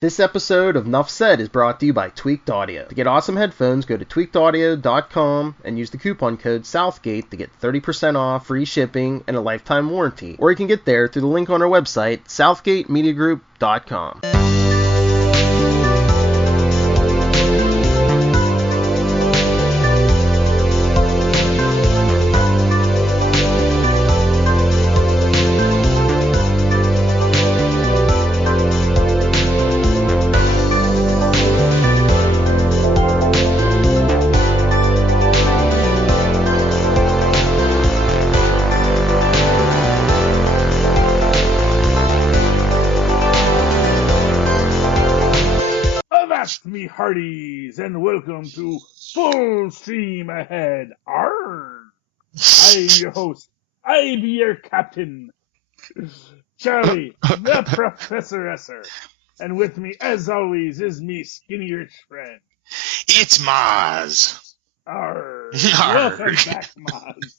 This episode of Nuff Said is brought to you by Tweaked Audio. To get awesome headphones, go to tweakedaudio.com and use the coupon code Southgate to get 30% off, free shipping, and a lifetime warranty. Or you can get there through the link on our website, southgatemediagroup.com. Me hearties, and welcome to Full Stream Ahead. Arr! I'm your host. I be your captain, Charlie, the Professor Esser. And with me, as always, is me skinny rich friend. It's Mozz. Arr! Arr. Welcome back, Mozz.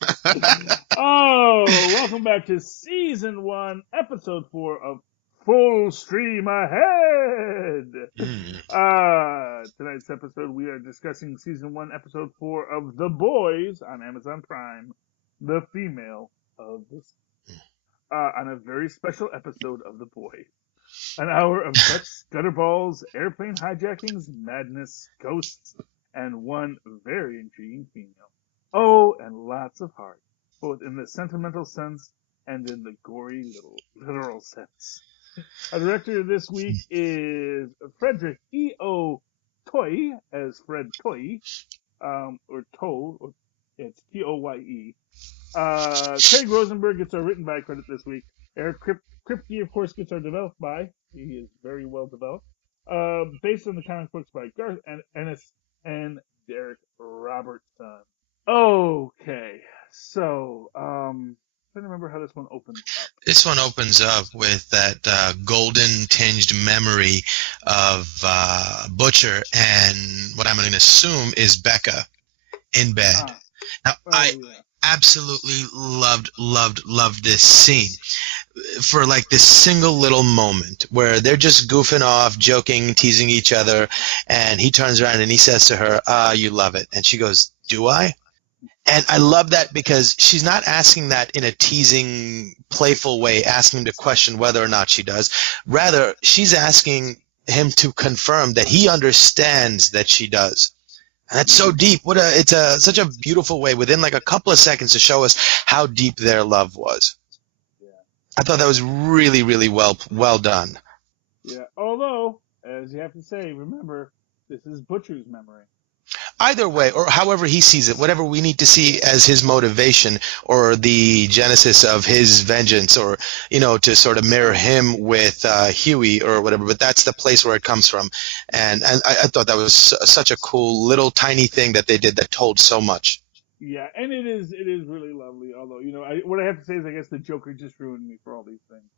Welcome back to Season 1, Episode 4 of Full Stream Ahead! Tonight's episode, we are discussing Season 1, Episode 4 of The Boys on Amazon Prime, The Female of the on a very special episode of The Boys. An hour of Dutch gutterballs, airplane hijackings, madness, ghosts, and one very intriguing female. Oh, and lots of heart, both in the sentimental sense and in the gory literal sense. Our director this week is Frederick E.O. Toye as Fred Toye, or Toe, or it's T-O-Y-E. Craig Rosenberg gets our written by credit this week. Eric Kripke, of course, gets our developed by. He is very well developed. Based on the comic books by Garth Ennis and Derek Robertson. Okay, so, I don't remember how this one opens up. This one opens up with that golden tinged memory of Butcher and what I'm going to assume is Becca in bed. Now, I absolutely loved this scene for like this single little moment where they're just goofing off, joking, teasing each other, and he turns around and he says to her, you love it. And she goes, do I? And I love that because she's not asking that in a teasing, playful way, asking him to question whether or not she does. Rather, she's asking him to confirm that he understands that she does. And that's so deep. It's such a beautiful way within like a couple of seconds to show us how deep their love was. Yeah. I thought that was really, really well done. Yeah, although, as you have to say, remember, this is Butcher's memory. Either way, or however he sees it, whatever we need to see as his motivation or the genesis of his vengeance, or, to sort of mirror him with Huey or whatever, but that's the place where it comes from. And I thought that was such a cool little tiny thing that they did that told so much. Yeah, and it is really lovely, although, what I have to say is I guess the Joker just ruined me for all these things.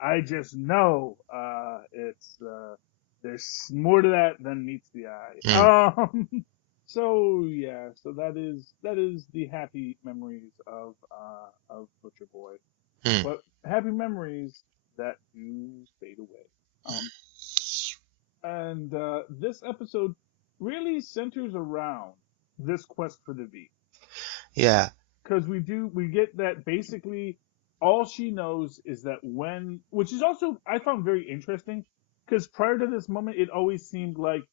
I just know it's... there's more to that than meets the eye. So that is the happy memories of Butcher Boy. But happy memories that do fade away. And this episode really centers around this quest for the V. Yeah. Because we get that basically all she knows is that which is also, I found very interesting, because prior to this moment, it always seemed like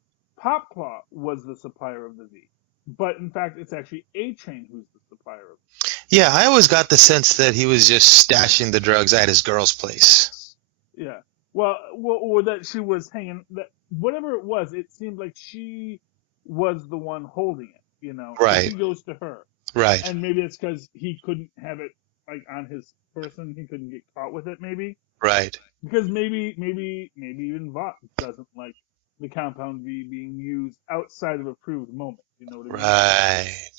Popclaw was the supplier of the V. But in fact, it's actually A-Train who's the supplier of it. Yeah, I always got the sense that he was just stashing the drugs at his girl's place. Yeah. Well, or that she was hanging, that whatever it was, it seemed like she was the one holding it, Right. So he goes to her. Right. And maybe it's because he couldn't have it, like, on his person. He couldn't get caught with it, maybe. Right. Because maybe even Vought doesn't like the compound V being used outside of approved moments. You know what I mean? Right.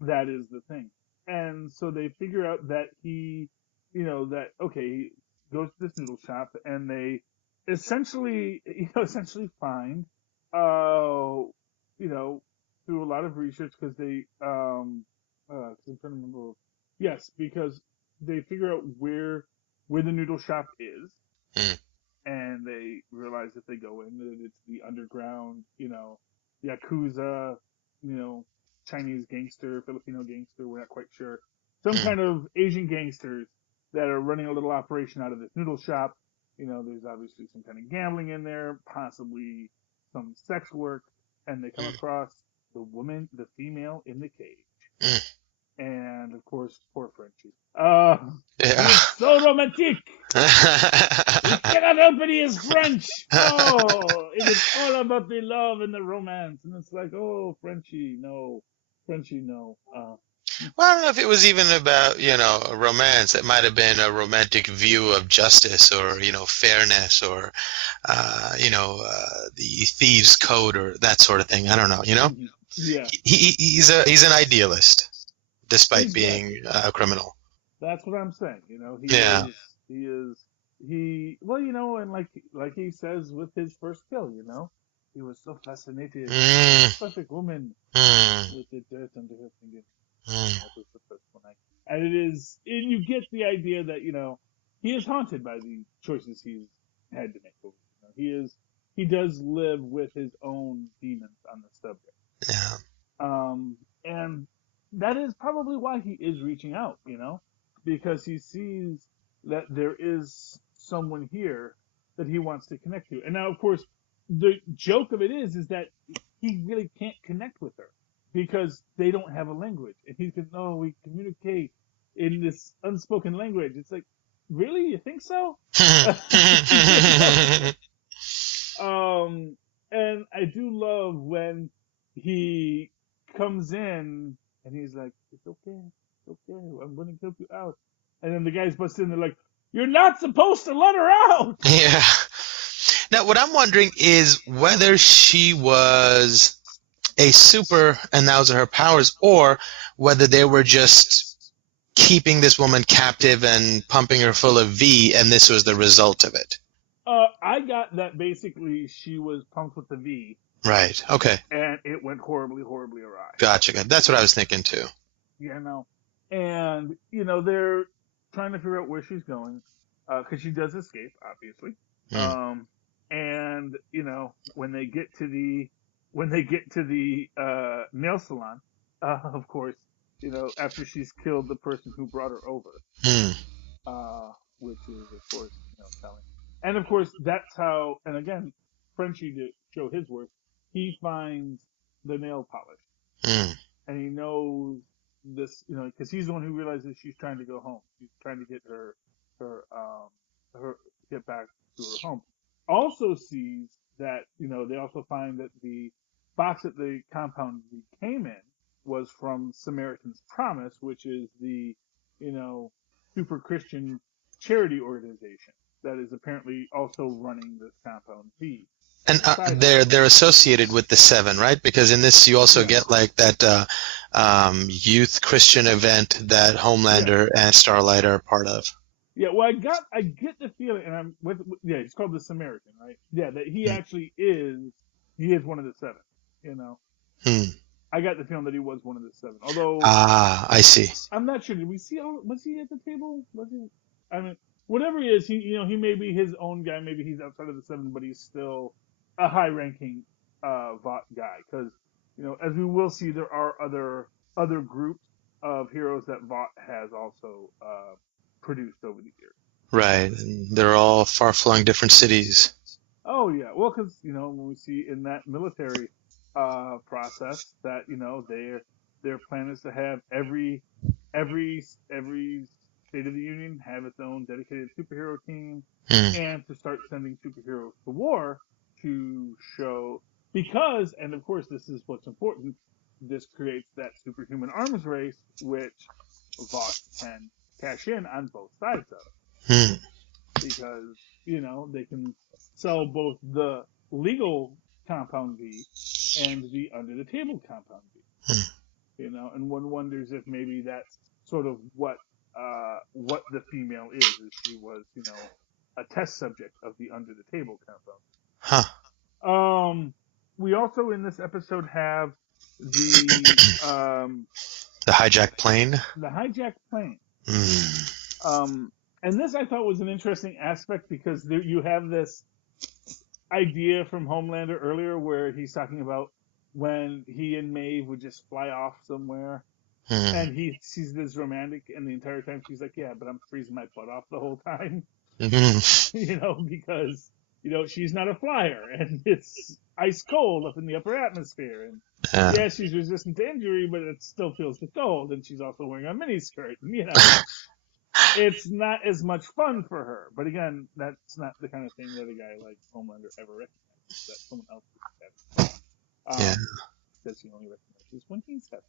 That is the thing. And so they figure out that he he goes to this noodle shop, and they essentially find, through a lot of research, because they, I'm trying to remember. Yes, because they figure out where the noodle shop is. Mm. And they realize if they go in that it's the underground, Yakuza, Chinese gangster, Filipino gangster, we're not quite sure. Some Mm. kind of Asian gangsters that are running a little operation out of this noodle shop. There's obviously some kind of gambling in there, possibly some sex work, and they come Mm. across the female in the cage. Mm. And of course, poor Frenchie. Yeah. He is so romantic. He cannot help it. He is French. Oh, it is all about the love and the romance. And it's like, oh, Frenchie, no. Frenchie, no. Well, I don't know if it was even about, a romance. It might have been a romantic view of justice or, fairness or, the thieves' code or that sort of thing. I don't know, Yeah, He's an idealist, despite exactly. being a criminal. That's what I'm saying. Yeah. Well, and like he says with his first kill, he was so fascinated with Mm. this perfect woman Mm. with the dirt under her finger. Mm. That was the first one. And you get the idea that, he is haunted by the choices he's had to make. He does live with his own demons on the subject. Yeah. And that is probably why he is reaching out, because he sees that there is someone here that he wants to connect to. And now, of course, the joke of it is that he really can't connect with her because they don't have a language. And he's going, no, we communicate in this unspoken language. It's like, really? You think so? And I do love when he comes in and he's like, it's okay, I'm going to help you out. And then the guys bust in, they're like, you're not supposed to let her out. Yeah. Now, what I'm wondering is whether she was a super and those are her powers, or whether they were just keeping this woman captive and pumping her full of V, and this was the result of it. I got that basically she was pumped with the V. Right. Okay. And it went horribly, horribly awry. Gotcha. That's what I was thinking too. Yeah, no. And, they're trying to figure out where she's going, because she does escape, obviously. Mm. And, when they get to the nail salon, of course, after she's killed the person who brought her over, which is, of course, telling. And of course, that's how, and again, Frenchie, to show his work, he finds the nail polish. And he knows this, because he's the one who realizes she's trying to go home. She's trying to get her get back to her home. Also sees that, they also find that the box that the compound came in was from Samaritan's Promise, which is the, super Christian charity organization that is apparently also running this compound V. And they're associated with the Seven, right? Because in this you also get like that youth Christian event that Homelander and Starlight are a part of. Yeah, well, I get the feeling, and I'm with it's called the Samaritan, right? Yeah, that he actually is one of the Seven. I got the feeling that he was one of the Seven. Although I see. I'm not sure. Did we see? Was he at the table? Was he? I mean, whatever he is, he may be his own guy. Maybe he's outside of the Seven, but he's still a high-ranking Vought guy. Because as we will see, there are other groups of heroes that Vought has also produced over the years. Right, and they're all far-flung different cities. Oh yeah, well, because when we see in that military process that their plan is to have every State of the Union have its own dedicated superhero team, and to start sending superheroes to war to show, because, and of course this is what's important, this creates that superhuman arms race, which Vought can cash in on both sides of. Because, they can sell both the legal Compound V and the under-the-table Compound V. And one wonders if maybe that's sort of what the female is she was, a test subject of the under-the-table Compound. We also in this episode have the hijacked plane. The hijacked plane. And this I thought was an interesting aspect because you have this idea from Homelander earlier where he's talking about when he and Maeve would just fly off somewhere and he sees this romantic and the entire time she's like, yeah, but I'm freezing my butt off the whole time. Because, she's not a flyer and it's ice cold up in the upper atmosphere. And yeah, she's resistant to injury, but it still feels the cold. And she's also wearing a miniskirt. And, it's not as much fun for her. But again, that's not the kind of thing that a guy like Homelander ever recognizes, that someone else is having. Because he only recognizes when he's having.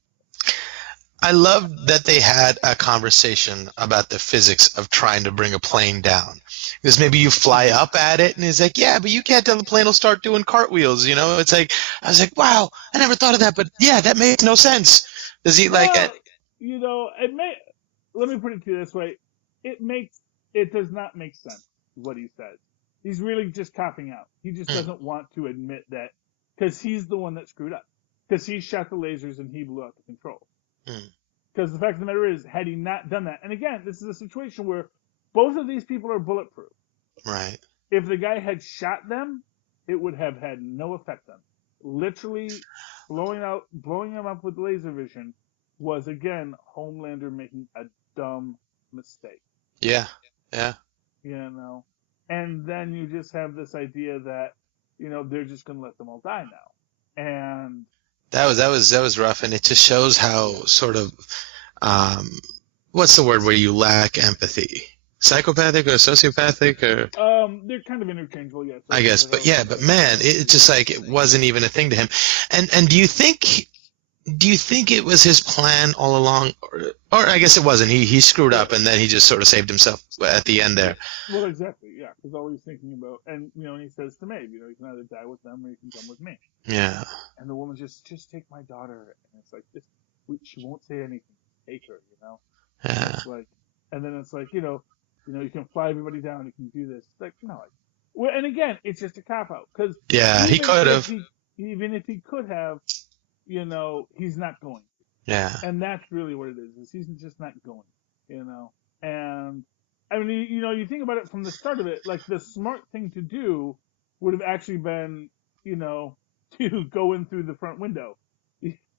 I love that they had a conversation about the physics of trying to bring a plane down. Because maybe you fly up at it, and it's like, yeah, but you can't tell the plane will start doing cartwheels, It's like, I was like, wow, I never thought of that, but yeah, that makes no sense. Does he let me put it to you this way. It does not make sense, what he says. He's really just copping out. He just doesn't want to admit that, because he's the one that screwed up. Because he shot the lasers and he blew out the controls. Because the fact of the matter is, had he not done that, and again, this is a situation where both of these people are bulletproof. Right. If the guy had shot them, it would have had no effect on them. Literally, blowing them up with laser vision was, again, Homelander making a dumb mistake. Yeah. And then you just have this idea that, they're just going to let them all die now. And that was rough, and it just shows how sort of what's the word where you lack empathy? Psychopathic or sociopathic or they're kind of interchangeable, yes. I guess, but man, it's just like it wasn't even a thing to him. And do you think it was his plan all along, or I guess it wasn't? He screwed up and then he just sort of saved himself at the end there. Well, exactly, yeah, because all he's thinking about, and and he says to Maeve, you can either die with them or you can come with me. Yeah. And the woman just take my daughter, and it's like, she won't say anything. Take her, Yeah. It's like, and then it's like, you can fly everybody down, you can do this. It's like, well, and again, it's just a cop out because he could have. Even if he could have, he's not going to. Yeah. And that's really what it is he's just not going, And I mean, you think about it from the start of it, like the smart thing to do would have actually been, to go in through the front window,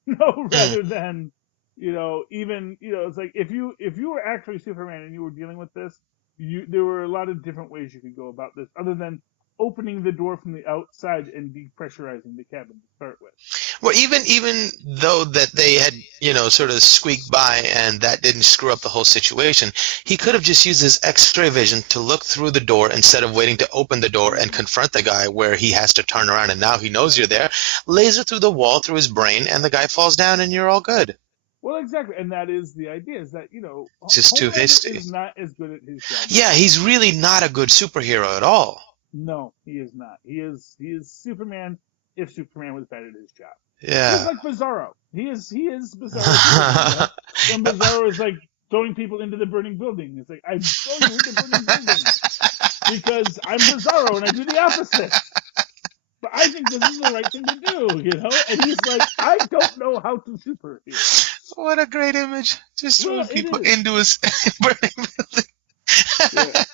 rather than, even, it's like if you were actually Superman and you were dealing with this, there were a lot of different ways you could go about this other than opening the door from the outside and depressurizing the cabin to start with. Well, even though that they had, sort of squeaked by and that didn't screw up the whole situation, he could have just used his X-ray vision to look through the door instead of waiting to open the door and confront the guy where he has to turn around and now he knows you're there. Laser through the wall, through his brain, and the guy falls down and you're all good. Well, exactly, and that is the idea, is that, just too hasty. Is not as good at his job. Yeah, he's really not a good superhero at all. No, he is not. He is Superman if Superman was bad at his job. Yeah. He's like Bizarro. He is Bizarro. When Bizarro is like throwing people into the burning building. It's like, I'm throwing you into the burning building because I'm Bizarro and I do the opposite. But I think this is the right thing to do, And he's like, I don't know how to superhero. What a great image. Just throwing people into a burning building. Yeah.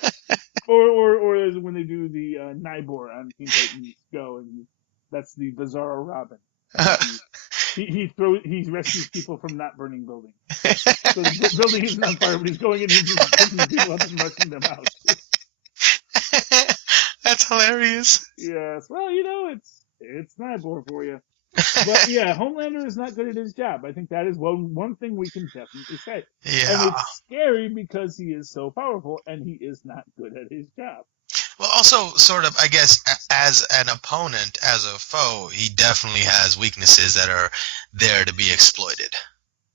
Or when they do the Nybor on Teen Titans Go, and that's the Bizarro Robin. He rescues people from not burning buildings. So the building isn't on fire, but he's going in and just picking people up and rushing them out. That's hilarious. Yes, well, it's Nybor for you. But yeah, Homelander is not good at his job. I think that is one thing we can definitely say. Yeah. And it's scary because he is so powerful and he is not good at his job. Well, also, sort of, I guess, as an opponent, as a foe, he definitely has weaknesses that are there to be exploited.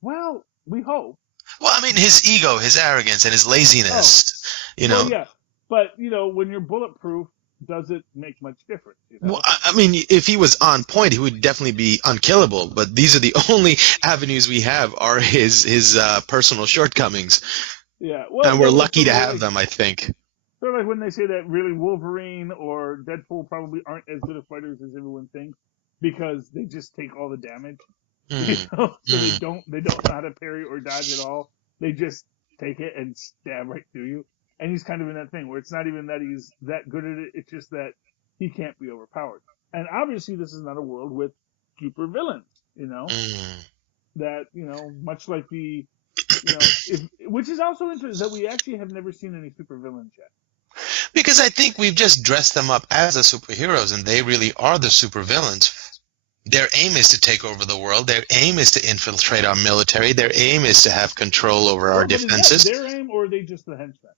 Well, we hope. Well, I mean, his ego, his arrogance, and his laziness, Well, yeah, but, when you're bulletproof, does it make much difference? Well, I mean, if he was on point, he would definitely be unkillable. But these are the only avenues we have are his personal shortcomings. Yeah, well, and we're lucky to have them, I think. Sort of like when they say that really Wolverine or Deadpool probably aren't as good of fighters as everyone thinks because they just take all the damage. So they don't know how to parry or dodge at all. They just take it and stab right through you. And he's kind of in that thing where it's not even that he's that good at it, it's just that he can't be overpowered. And obviously this is not a world with super villains, you know? That, you know, much like the, you know, which is also interesting that we actually have never seen any super villains yet. Because I think we've just dressed them up as the superheroes, and they really are the supervillains. Their aim is to take over the world. Their aim is to infiltrate our military. Their aim is to have control over our defenses. Is that their aim, or are they just the henchmen?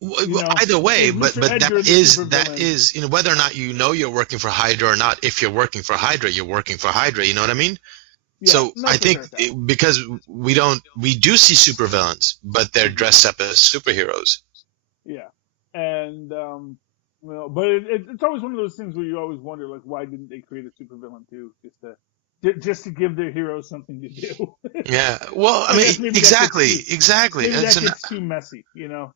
Well, either way, but that is, you know, whether or not you know you're working for Hydra or not. If you're working for Hydra, you're working for Hydra. You know what I mean? Yeah, so I think because we do see supervillains, but they're dressed up as superheroes. Yeah, and well, but it's always one of those things where you always wonder, like, why didn't they create a supervillain too, just to give their heroes something to do? Yeah, well, I mean, exactly. Maybe that gets too messy, you know.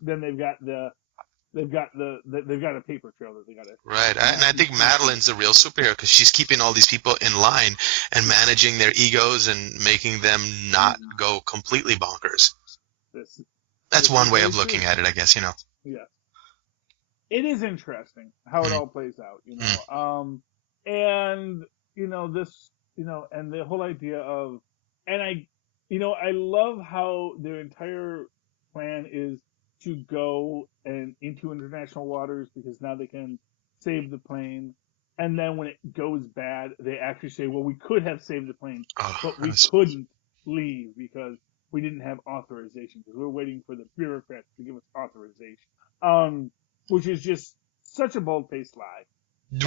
Then they've got a paper trail that they got to. Right, and I think Madeline's the real superhero because she's keeping all these people in line and managing their egos and making them not go completely bonkers. That's one way of looking at it, I guess, you know. Yeah. It is interesting how it all plays out, you know. And, you know, this, you know, and the whole idea of, and I love how their entire plan is to go into international waters because now they can save the plane. And then when it goes bad, they actually say, well, we could have saved the plane, but we couldn't leave because we didn't have authorization because we're waiting for the bureaucrats to give us authorization. Which is just such a bold-faced lie.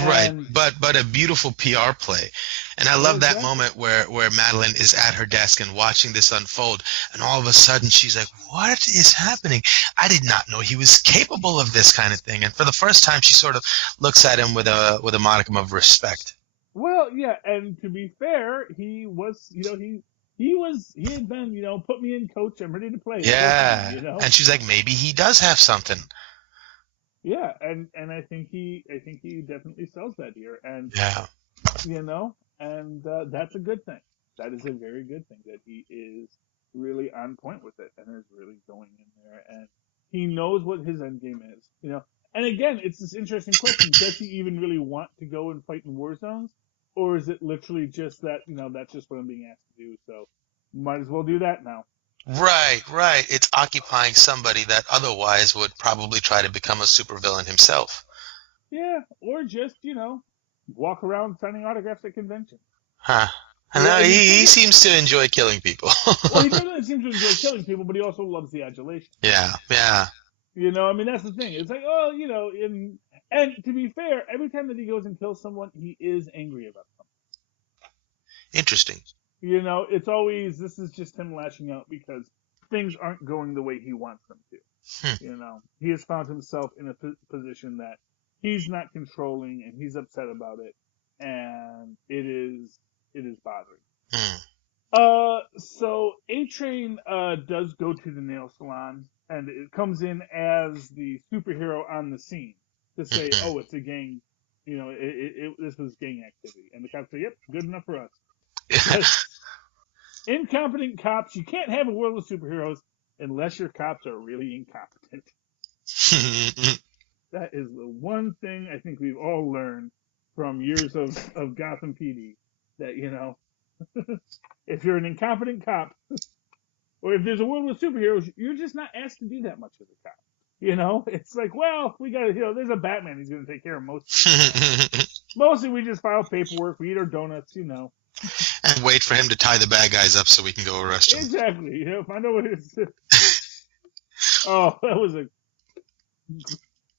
Right, but a beautiful PR play. And I love that moment where Madeline is at her desk and watching this unfold, and all of a sudden she's like, what is happening? I did not know he was capable of this kind of thing. And for the first time, she sort of looks at him with a modicum of respect. Well, yeah, and to be fair, he was, you know, he had been, you know, put me in, coach, I'm ready to play. Yeah, you know? And she's like, maybe he does have something. Yeah, and I think he definitely sells that here, and you know, and that's a good thing. That is a very good thing that he is really on point with it and is really going in there, and he knows what his end game is, you know. And again, it's this interesting question: does he even really want to go and fight in war zones, or is it literally just that, you know, that's just what I'm being asked to do, so might as well do that now. Right. It's occupying somebody that otherwise would probably try to become a supervillain himself. Yeah, or just, you know, walk around signing autographs at conventions. Huh. No, he seems to enjoy killing people. Well, he definitely seems to enjoy killing people, but he also loves the adulation. Yeah. You know, I mean, that's the thing. It's like, oh, you know, and to be fair, every time that he goes and kills someone, he is angry about something. Interesting. You know, it's always, this is just him lashing out because things aren't going the way he wants them to. You know, he has found himself in a position that he's not controlling and he's upset about it, and it is bothering. So A-Train does go to the nail salon, and it comes in as the superhero on the scene to say, oh, it's a gang, you know, this was gang activity. And the cops say, yep, good enough for us. Incompetent cops. You can't have a world of superheroes unless your cops are really incompetent. That is the one thing I think we've all learned from years of Gotham PD. That, you know, if you're an incompetent cop, or if there's a world with superheroes, you're just not asked to do that much as a cop. You know, it's like, well, we got to, you know, there's a Batman who's going to take care of most of it. Mostly we just file paperwork, we eat our donuts, you know. And wait for him to tie the bad guys up so we can go arrest him. Exactly. You know, if I know what it is. Oh,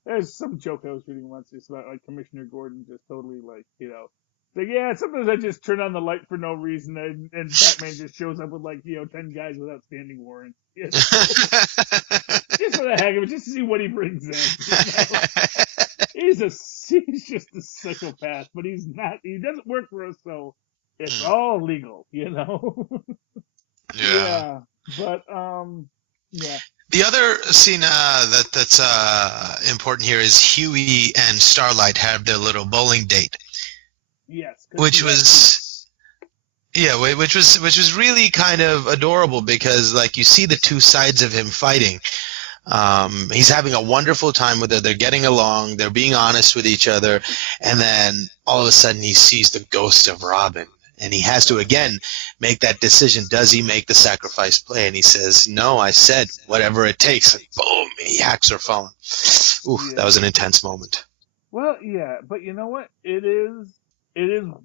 there's some joke I was reading once just about, like, Commissioner Gordon just totally, like, you know, like, yeah, sometimes I just turn on the light for no reason, and Batman just shows up with, like, you know, 10 guys without standing warrants. You know? Just for the heck of it, just to see what he brings in. You know? He's just a psychopath, but he doesn't work for us, so it's all legal, you know? Yeah. But, yeah. The other scene that's important here is Huey and Starlight have their little bowling date. Yes. Which was really kind of adorable because, like, you see the two sides of him fighting. He's having a wonderful time with her. They're getting along. They're being honest with each other. And then all of a sudden he sees the ghost of Robin. And he has to, again, make that decision. Does he make the sacrifice play? And he says, no, I said whatever it takes. And boom, he hacks her phone. Ooh, that was an intense moment. Well, yeah, but you know what? It is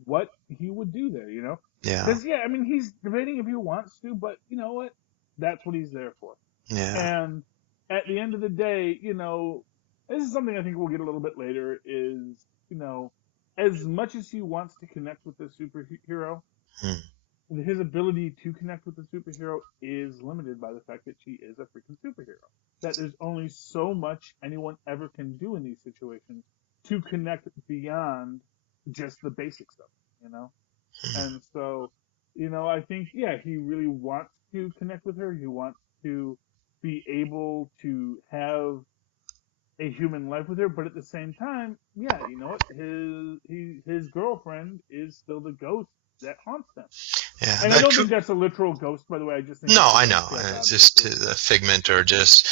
what he would do there, you know? Yeah. Because, I mean, he's debating if he wants to, but you know what? That's what he's there for. Yeah. And at the end of the day, you know, this is something I think we'll get a little bit later is, you know, as much as he wants to connect with the superhero, his ability to connect with the superhero is limited by the fact that she is a freaking superhero. That there's only so much anyone ever can do in these situations to connect beyond just the basic stuff, you know? And so, you know, I think, he really wants to connect with her. He wants to be able to have a human life with her, but at the same time, you know what? His girlfriend is still the ghost that haunts them. Yeah, and I don't think that's a literal ghost, by the way. I just think I know. It's just a figment or just.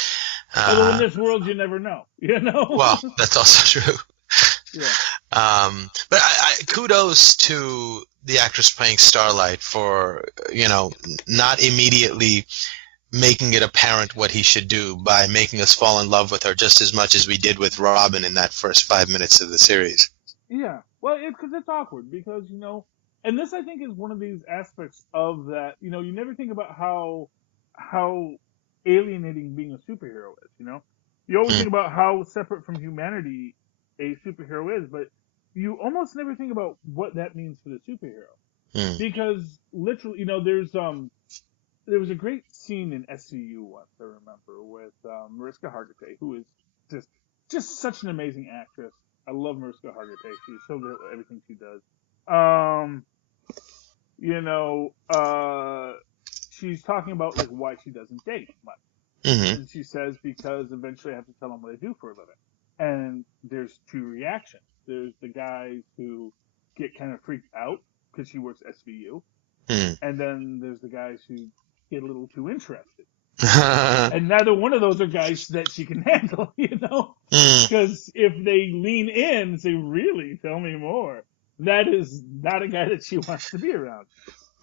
Although in this world, you never know. You know. Well, that's also true. Yeah. But I kudos to the actress playing Starlight for, you know, not immediately making it apparent what he should do by making us fall in love with her just as much as we did with Robin in that first 5 minutes of the series. Yeah. Well, because it's awkward because, you know, and this I think is one of these aspects of that, you know, you never think about how alienating being a superhero is, you know? You always think about how separate from humanity a superhero is, but you almost never think about what that means for the superhero. Because literally, you know, there was a great scene in SCU once, I remember, with Mariska Hargitay, who is just such an amazing actress. I love Mariska Hargitay. She's so good at everything she does. You know, she's talking about like why she doesn't date much. And she says, because eventually I have to tell them what I do for a living. And there's two reactions. There's the guys who get kind of freaked out because she works SVU. And then there's the guys who get a little too interested. And neither one of those are guys that she can handle, you know? Because if they lean in and say, really, tell me more, that is not a guy that she wants to be around.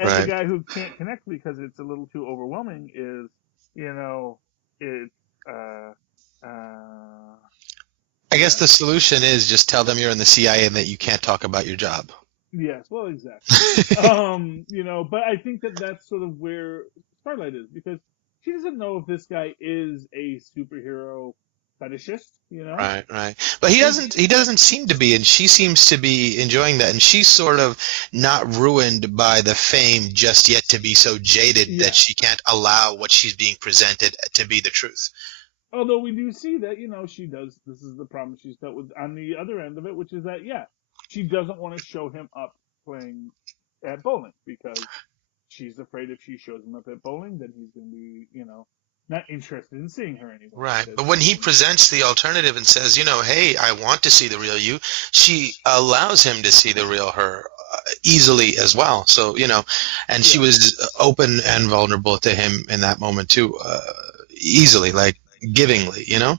And the guy who can't connect because it's a little too overwhelming is, you know, I guess the solution is just tell them you're in the CIA and that you can't talk about your job. Yes, well, exactly. You know, but I think that that's sort of where Starlight is, because she doesn't know if this guy is a superhero fetishist, you know? Right. But he doesn't seem to be, and she seems to be enjoying that, and she's sort of not ruined by the fame just yet to be so jaded that she can't allow what she's being presented to be the truth. Although we do see that, you know, this is the problem she's dealt with on the other end of it, which is that, she doesn't want to show him up playing at bowling because she's afraid if she shows him up at bowling, then he's going to be, you know, not interested in seeing her anymore. Right. But when he presents the alternative and says, you know, hey, I want to see the real you, she allows him to see the real her easily as well. So, you know, and she was open and vulnerable to him in that moment too, easily, like givingly, you know?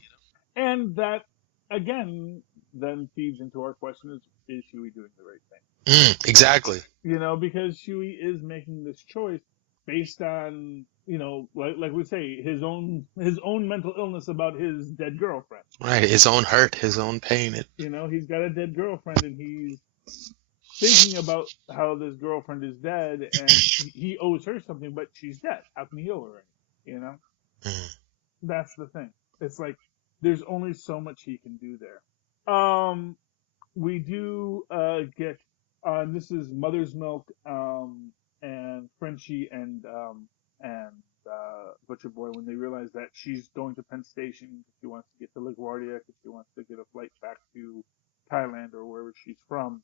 And that, again, then feeds into our question is Huey doing the right thing? Exactly. You know, because Huey is making this choice based on, you know, like we say, his own mental illness about his dead girlfriend. Right, his own hurt, his own pain. You know, he's got a dead girlfriend and he's thinking about how this girlfriend is dead and he owes her something, but she's dead. How can he owe her anything? You know? That's the thing. It's like, there's only so much he can do there. We do get this is Mother's Milk and Frenchie and Butcher Boy when they realize that she's going to Penn Station because she wants to get to LaGuardia because she wants to get a flight back to Thailand or wherever she's from.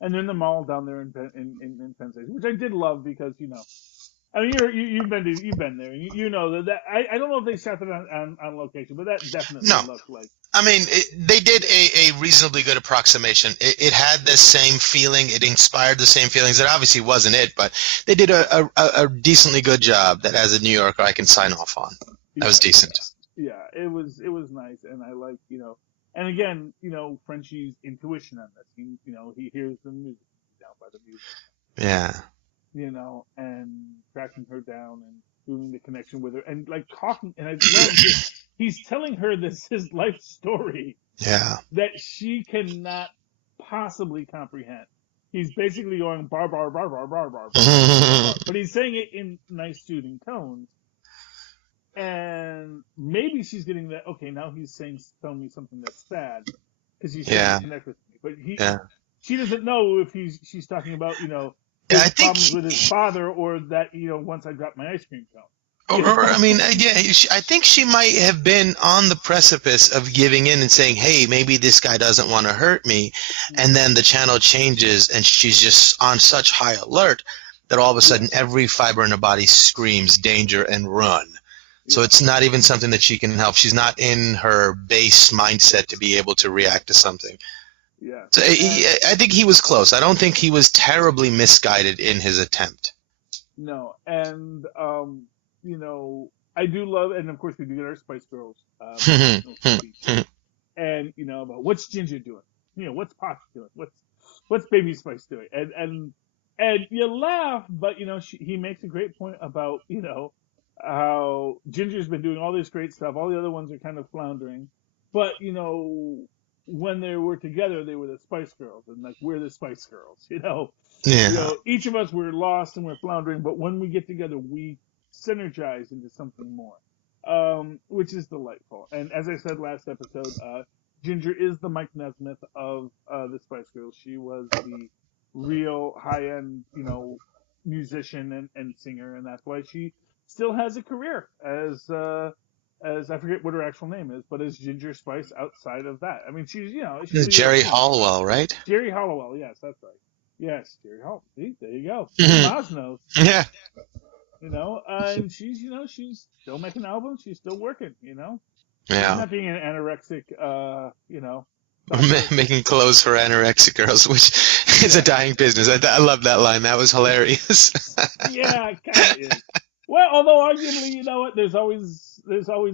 And they're in the mall down there in Penn Station, which I did love because, you know, I mean, you've been there, and you know that I don't know if they shot it on location, but that definitely looked like. I mean, they did a reasonably good approximation. It had the same feeling. It inspired the same feelings. It obviously wasn't it, but they did a decently good job that as a New Yorker I can sign off on. That was decent. Yeah, it was nice, and I like, and again, Frenchie's intuition on this. He hears the music, he's down by the music, Yeah. and tracking her down and doing the connection with her and like talking. And I love this. He's telling her this his life story Yeah. that she cannot possibly comprehend. He's basically going bar bar bar bar bar bar, bar, but he's saying it in nice soothing tones. And maybe she's getting that. Okay, now he's telling me something that's sad because he's trying to connect with me. But she doesn't know if she's talking about his problems with his father, or that once I drop my ice cream cone. I mean, I think she might have been on the precipice of giving in and saying, hey, maybe this guy doesn't want to hurt me. And then the channel changes and she's just on such high alert that all of a sudden every fiber in her body screams danger and run. So it's not even something that she can help. She's not in her base mindset to be able to react to something. Yeah. So I think he was close. I don't think he was terribly misguided in his attempt. No. And, I do love, and of course we do get our Spice Girls. And, about what's Ginger doing? What's Pops doing? What's Baby Spice doing? And you laugh, but, he makes a great point about, how Ginger's been doing all this great stuff. All the other ones are kind of floundering. But, when they were together, they were the Spice Girls. And, like, we're the Spice Girls, Yeah. Each of us, we're lost and we're floundering. But when we get together, we synergize into something more, which is delightful. And as I said last episode, Ginger is the Mike Nesmith of the Spice Girls. She was the real high-end, musician and singer. And that's why she still has a career as I forget what her actual name is, but as Ginger Spice outside of that. I mean, she's Jerry Halliwell, right? Jerry Halliwell, yes, that's right. Yes, Jerry Halliwell. See, there you go. Mozz knows. Yeah. And she's still making albums. She's still working. Yeah. She's not being an anorexic. Making clothes for anorexic girls, which is a dying business. I love that line. That was hilarious. Yeah, it kind of is. Well, although arguably, you know what? There's always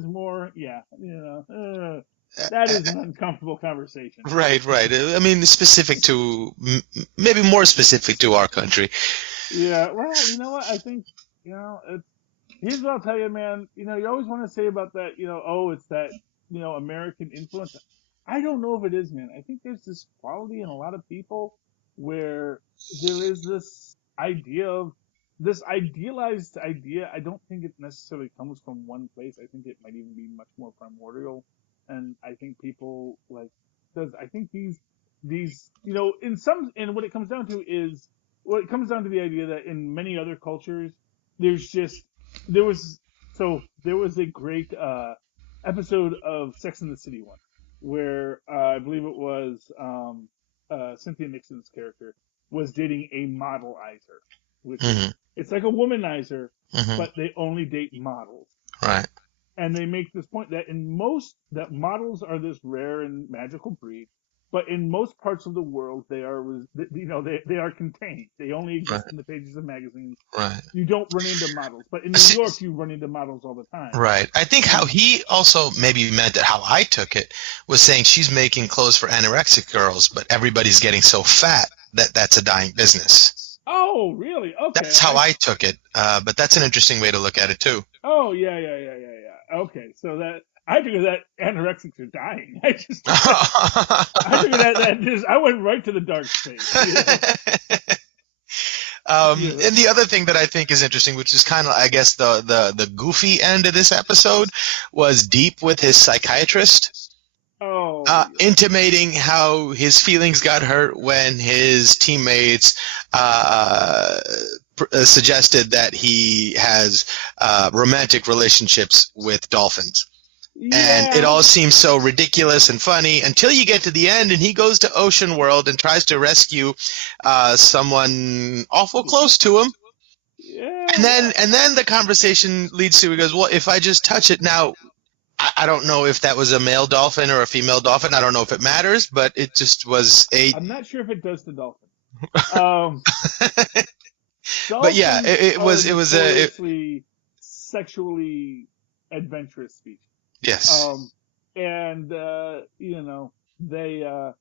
more. Yeah, that is an uncomfortable conversation. Right. I mean, maybe more specific to our country. Yeah. Well, you know what? I think here's what I'll tell you, man. You always want to say about that. It's that American influence. I don't know if it is, man. I think there's this quality in a lot of people where there is this idealized idea. I don't think it necessarily comes from one place. I think it might even be much more primordial. And I think people I think these and what it comes down to is, the idea that in many other cultures, there was a great episode of Sex and the City once, where I believe it was Cynthia Nixon's character was dating a modelizer, which it's like a womanizer, but they only date models. Right. And they make this point that that models are this rare and magical breed, but in most parts of the world they are contained. They only exist in the pages of magazines. Right. You don't run into models, but in New York you run into models all the time. Right. I think how he also maybe meant it, how I took it, was saying she's making clothes for anorexic girls, but everybody's getting so fat that's a dying business. Oh, really? Okay. That's how I took it, but that's an interesting way to look at it too. Oh, yeah. Okay, so I figured that anorexics are dying. I figured that I went right to the dark space. And the other thing that I think is interesting, which is kind of, I guess, the goofy end of this episode, was Deep with his psychiatrist. Oh. Intimating how his feelings got hurt when his teammates suggested that he has romantic relationships with dolphins. Yeah. And it all seems so ridiculous and funny until you get to the end and he goes to Ocean World and tries to rescue someone awful close to him. Yeah. And then the conversation leads to, he goes, well, if I just touch it now, I don't know if that was a male dolphin or a female dolphin. I don't know if it matters, but it just was I'm not sure if it does to dolphins. But yeah, it was a sexually adventurous species. Yes. And you know, they are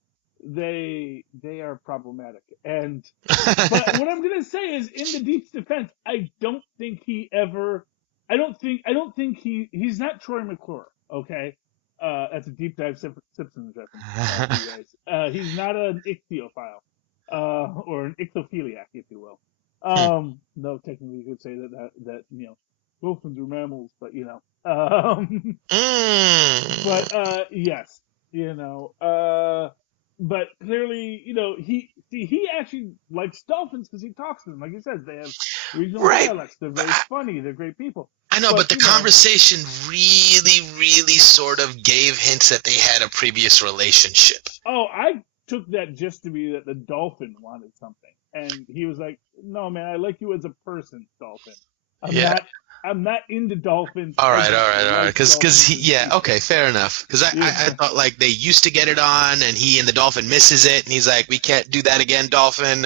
problematic. And but what I'm gonna say is, in the Deep's defense, I don't think he's not Troy McClure. Okay, that's a deep dive Simpsons reference for you guys. He's not an ichthyophile, or an ichthyophiliac, if you will. No, technically you could say that you know, dolphins are mammals, but you know, but yes, you know, but clearly, you know, he actually likes dolphins because he talks to them. Like he says, they have regional Right. dialects. They're very funny. They're great people. I know, but the you know, conversation really, really sort of gave hints that they had a previous relationship. Oh, I took that just to be that the dolphin wanted something, and he was like, "No, man, I like you as a person, dolphin. I'm not into dolphins. All I right. just like Because dolphins as people." okay, fair enough. Because I thought like they used to get it on, and he and the dolphin misses it, and he's like, we can't do that again, dolphin.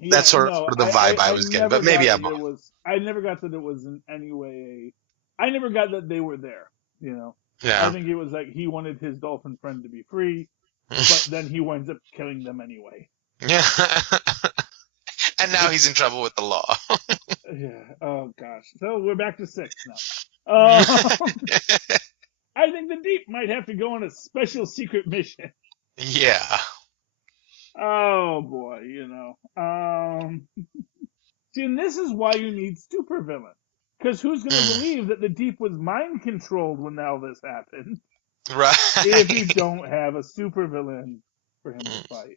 Yeah, That's sort no, of the vibe I was getting, but maybe I'm wrong. I never got that it was in any way. I never got that they were there. You know. Yeah. I think it was like he wanted his dolphin friend to be free, but then he winds up killing them anyway. Yeah. And now he's in trouble with the law. Yeah. Oh gosh. So we're back to 6 now. I think the Deep might have to go on a special secret mission. Yeah. Oh boy, you know. See, and this is why you need supervillain. Because who's going to believe that the Deep was mind controlled when all this happened? Right. If you don't have a supervillain for him to fight.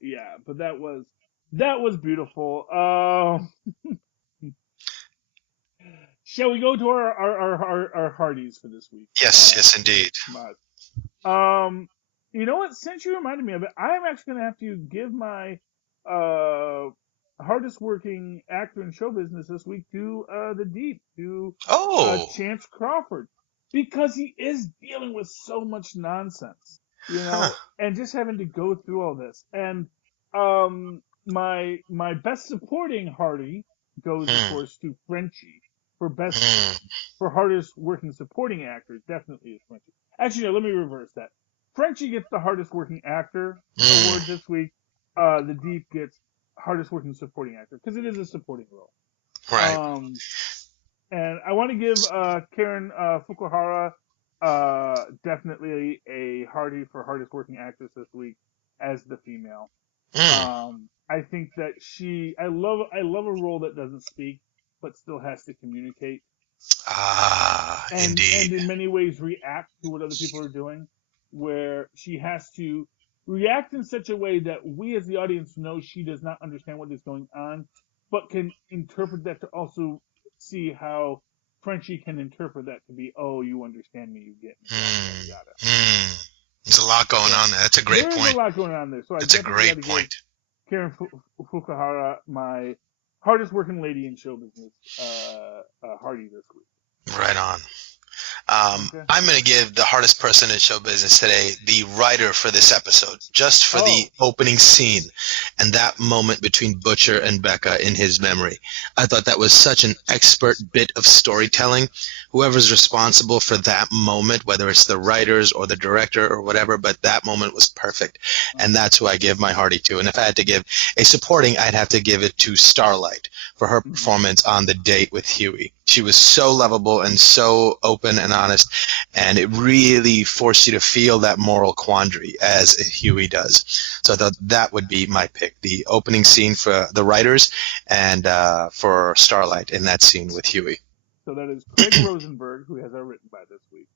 Yeah, but that was beautiful. Shall we go to our Hardys for this week? Yes, indeed. You know what? Since you reminded me of it, I am actually going to have to give my hardest working actor in show business this week to the Deep, to Chance Crawford, because he is dealing with so much nonsense, you know, and just having to go through all this. And my best supporting Hardy goes, of course, to Frenchie for hardest working supporting actor. Definitely is Frenchie. Actually, no, let me reverse that. Frenchie gets the hardest working actor award this week. The Deep gets hardest working supporting actor because it is a supporting role. Right. And I want to give Karen Fukuhara definitely a Hardy for hardest working actress this week as the female. I think that I love a role that doesn't speak but still has to communicate. Indeed. And in many ways react to what other people are doing, where she has to react in such a way that we as the audience know she does not understand what is going on, but can interpret that to also see how Frenchie can interpret that to be, oh, you understand me, you get me. There's a lot going on there. That's a great point. There's a lot going on there. So that's a great point. Karen Fukuhara, my hardest working lady in show business, Hardy this week. Right on. I'm going to give the hardest person in show business today, the writer for this episode, just for the opening scene and that moment between Butcher and Becca in his memory. I thought that was such an expert bit of storytelling. Whoever's responsible for that moment, whether it's the writers or the director or whatever, but that moment was perfect. And that's who I give my Hardy to. And if I had to give a supporting, I'd have to give it to Starlight for her performance on the date with Huey. She was so lovable and so open and honest, and it really forced you to feel that moral quandary as Huey does. So I thought that would be my pick, the opening scene for the writers and for Starlight in that scene with Huey. So that is Craig Rosenberg, who has our written by this week.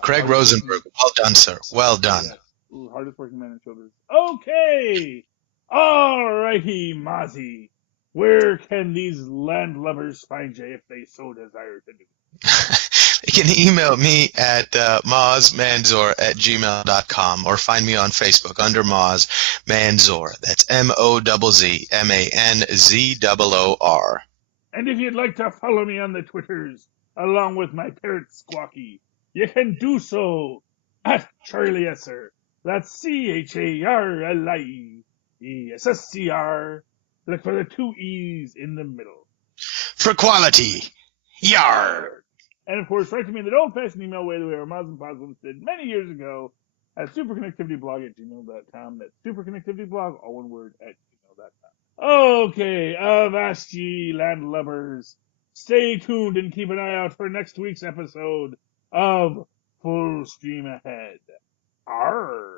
Craig Rosenberg, well done, sir. Well done. Yes. Ooh, hardest working man in shoulders. Okay! Alrighty, Mozzie. Where can these landlubbers find you if they so desire to do? You can email me at mozzmanzor@gmail.com or find me on Facebook under Mozz Manzor. That's MOZZMANZOOR. And if you'd like to follow me on the Twitters, along with my parrot Squawky, you can do so at Charlie Esser. That's CHARLIESSCR. Look for the 2 E's in the middle. For quality. Yar. And of course, write to me in the old-fashioned email way the way our Mozz and Poslims did many years ago at superconnectivityblog@gmail.com. That's superconnectivityblog, all one word, at gmail.com. Okay, avast ye landlubbers. Stay tuned and keep an eye out for next week's episode of Full Stream Ahead. Arr!